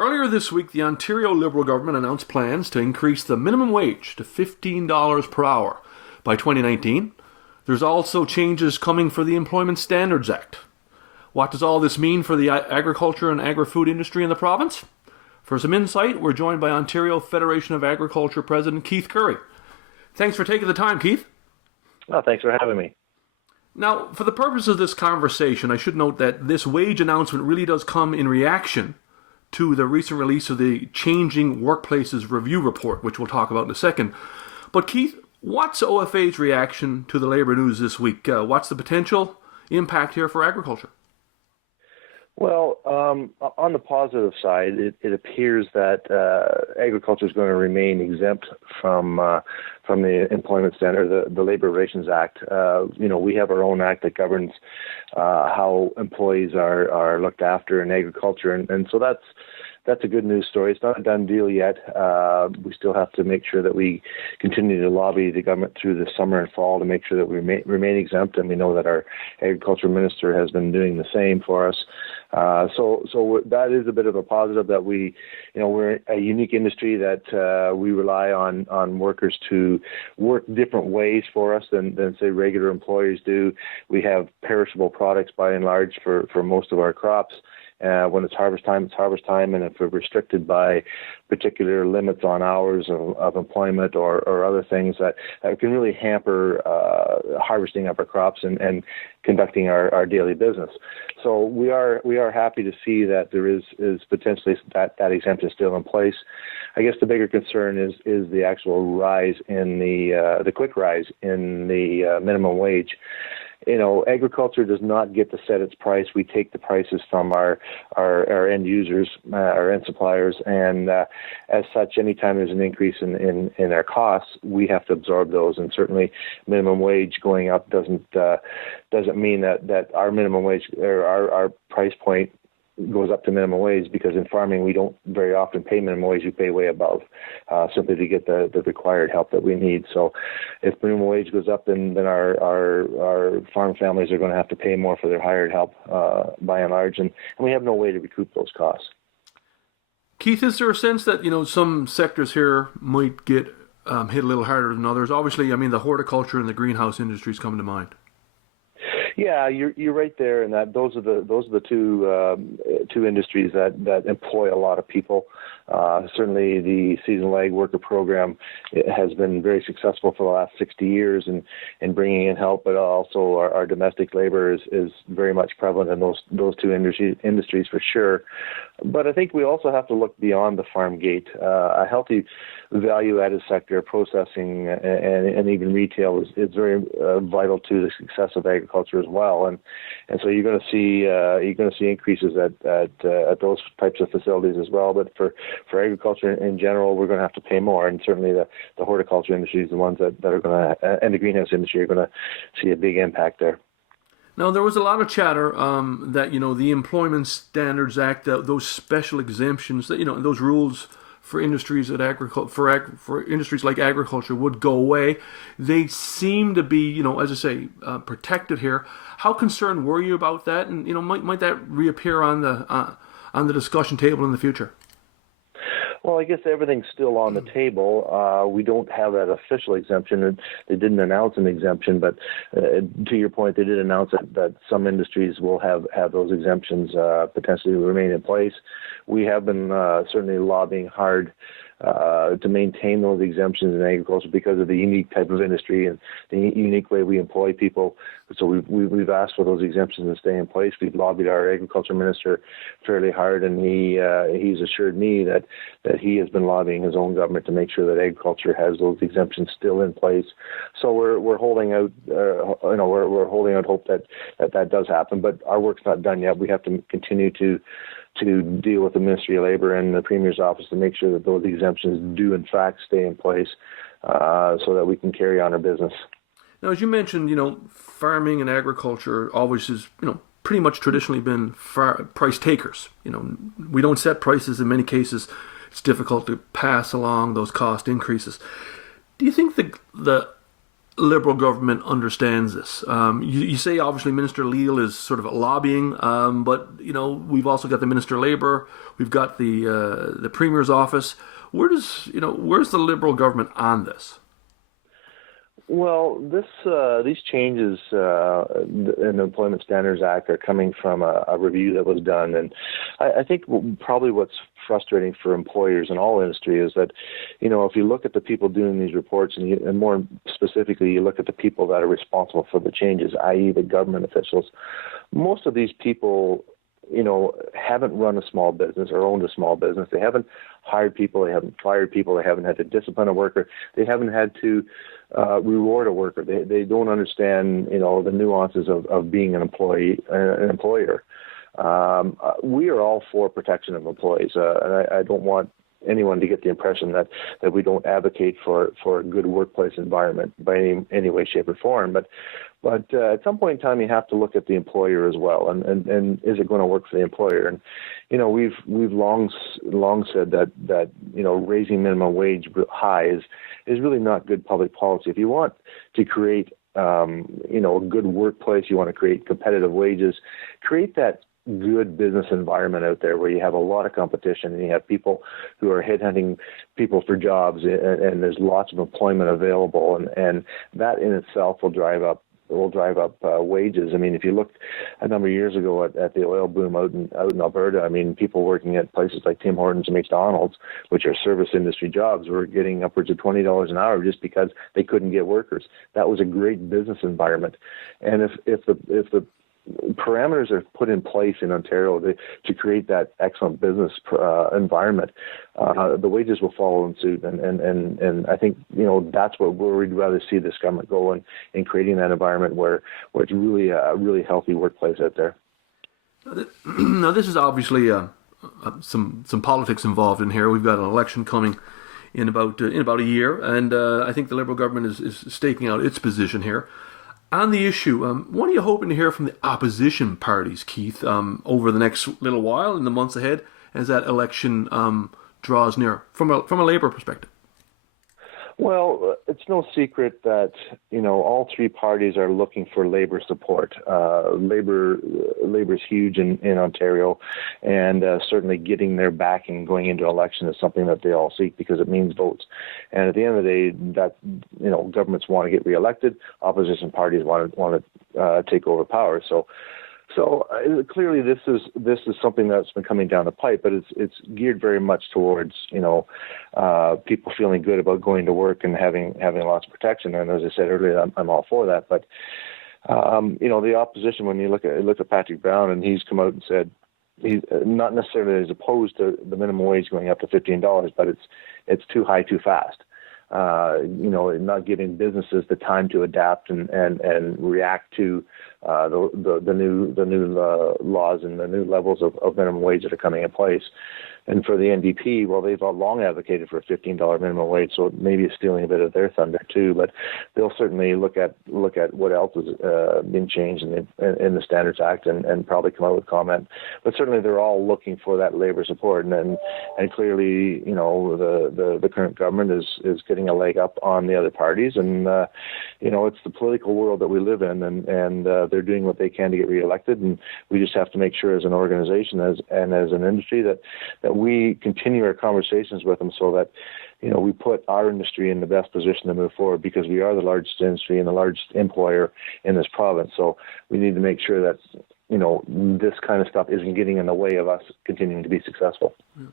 Earlier this week, the Ontario Liberal government announced plans to increase the minimum wage to $15 per hour by 2019. There's also changes coming for the Employment Standards Act. What does all this mean for the agriculture and agri-food industry in the province? For some insight, we're joined by Ontario Federation of Agriculture President Keith Currie. Thanks for taking the time, Keith. Well, thanks for having me. Now, for the purpose of this conversation, I should note that this wage announcement really does come in reaction to the recent release of the Changing Workplaces Review Report, which we'll talk about in a second. But Keith, what's OFA's reaction to the labour news this week? What's the potential impact here for agriculture? Well, on the positive side, it appears that agriculture is going to remain exempt from the Employment Standard, the Labour Relations Act. We have our own act that governs how employees are looked after in agriculture, and so that's a good news story. It's not a done deal yet. We still have to make sure that we continue to lobby the government through the summer and fall to make sure that we remain exempt, and we know that our agriculture minister has been doing the same for us. So that is a bit of a positive that we're a unique industry that we rely on workers to work different ways for us than say regular employers do. We have perishable products by and large for most of our crops. When it's harvest time, and if we're restricted by particular limits on hours of employment or other things that can really hamper harvesting of our crops and conducting our daily business. So we are happy to see that there is potentially that exemption still in place. I guess the bigger concern is the actual rise in the quick rise in the minimum wage. Agriculture does not get to set its price. We take the prices from our end users, our end suppliers, and as such, anytime there's an increase in our costs, we have to absorb those. And certainly, minimum wage going up doesn't mean that our minimum wage or our price point goes up to minimum wage, because in farming we don't very often pay minimum wage. We pay way above simply to get the required help that we need. So if minimum wage goes up, then our farm families are going to have to pay more for their hired help by and large, and we have no way to recoup those costs. Keith, is there a sense that some sectors here might get hit a little harder than others? Obviously, the horticulture and the greenhouse industries come to mind. Yeah, you're right there, and that those are the two industries that employ a lot of people. Certainly, the seasonal ag worker program has been very successful for the last 60 years in bringing in help, but also our domestic labor is very much prevalent in those two industries for sure. But I think we also have to look beyond the farm gate. A healthy value-added sector, processing and even retail is very vital to the success of agriculture as well. And so you're going to see increases at those types of facilities as well. But for agriculture in general, we're going to have to pay more. And certainly the horticulture industry is the ones that are going to, and the greenhouse industry are going to see a big impact there. Now, there was a lot of chatter that, the Employment Standards Act, those special exemptions, that, those rules for industries for industries like agriculture would go away. They seem to be, as I say, protected here. How concerned were you about that? And, might that reappear on the discussion table in the future? Well, I guess everything's still on the table. We don't have that official exemption. They didn't announce an exemption, but to your point, they did announce that some industries will have those exemptions potentially remain in place. We have been certainly lobbying hard to maintain those exemptions in agriculture because of the unique type of industry and the unique way we employ people. So we've asked for those exemptions to stay in place. We've lobbied our agriculture minister fairly hard, and he's assured me that he has been lobbying his own government to make sure that agriculture has those exemptions still in place. So we're holding out, we're holding out hope that does happen. But our work's not done yet. We have to continue to deal with the Ministry of Labor and the Premier's office to make sure that those exemptions do in fact stay in place so that we can carry on our business. Now, as you mentioned, farming and agriculture always has, pretty much traditionally been price takers. We don't set prices in many cases. It's difficult to pass along those cost increases. Do you think the Liberal government understands this? You say obviously Minister Leal is sort of lobbying, but we've also got the Minister of Labour, we've got the Premier's office. Where's the Liberal government on this? Well, these changes in the Employment Standards Act are coming from a review that was done, and I think probably what's frustrating for employers in all industry is that, if you look at the people doing these reports, and more specifically, you look at the people that are responsible for the changes, i.e., the government officials, most of these people haven't run a small business or owned a small business. They haven't hired people. They haven't fired people. They haven't had to discipline a worker. They haven't had to reward a worker. They don't understand, the nuances of being an employee, an employer. We are all for protection of employees, and I don't want anyone to get the impression that we don't advocate for a good workplace environment by any way, shape, or form. But at some point in time, you have to look at the employer as well, and is it going to work for the employer? And we've long said that raising minimum wage high is really not good public policy. If you want to create a good workplace, you want to create competitive wages, create that good business environment out there where you have a lot of competition and you have people who are headhunting people for jobs, and there's lots of employment available, and that in itself will drive up wages. I mean, if you look a number of years ago at the oil boom out in Alberta, I mean, people working at places like Tim Hortons and McDonald's, which are service industry jobs, were getting upwards of $20 an hour just because they couldn't get workers. That was a great business environment. And if the parameters are put in place in Ontario to create that excellent business environment, the wages will follow in suit, and I think that's where we'd rather see this government go in creating that environment where it's really a really healthy workplace out there. Now, this is obviously some politics involved in here. We've got an election coming in about a year, and I think the Liberal government is staking out its position here. On the issue, what are you hoping to hear from the opposition parties, Keith, over the next little while, in the months ahead, as that election draws near, from a Labour perspective? Well, it's no secret that all three parties are looking for Labour support. Labour is huge in Ontario, and certainly getting their backing going into election is something that they all seek because it means votes. And at the end of the day, that governments want to get reelected, opposition parties want to take over power. So clearly, this is something that's been coming down the pipe, but it's geared very much towards people feeling good about going to work and having lots of protection. And as I said earlier, I'm all for that. But the opposition, when you look at Patrick Brown, and he's come out and said he's not necessarily as opposed to the minimum wage going up to $15, but it's too high too fast. Not giving businesses the time to adapt and react to the new laws and the new levels of minimum wage that are coming in place. And for the NDP, well, they've long advocated for a $15 minimum wage, so maybe it's stealing a bit of their thunder too. But they'll certainly look at what else has been changed in the Standards Act and probably come out with comment. But certainly they're all looking for that Labour support, and clearly, the current government is getting a leg up on the other parties, and it's the political world that we live in, and they're doing what they can to get reelected, and we just have to make sure as an organization and as an industry that we continue our conversations with them so that we put our industry in the best position to move forward, because we are the largest industry and the largest employer in this province. So we need to make sure that this kind of stuff isn't getting in the way of us continuing to be successful. Yeah.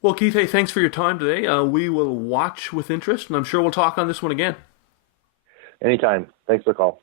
Well, Keith, hey, thanks for your time today. We will watch with interest, and I'm sure we'll talk on this one again. Anytime. Thanks for the call.